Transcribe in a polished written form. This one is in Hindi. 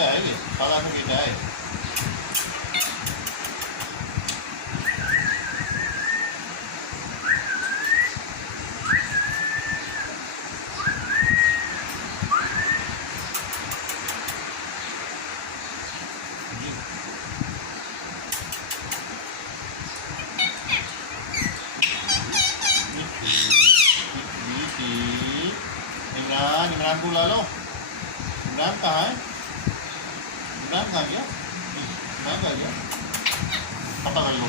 बेटा है ये, खाला का बेटा है। इमरान, इमरान को बुला लो। इमरान कहाँ है? इमरान कहाँ गया? इमरान कहाँ गया? पता कर लो।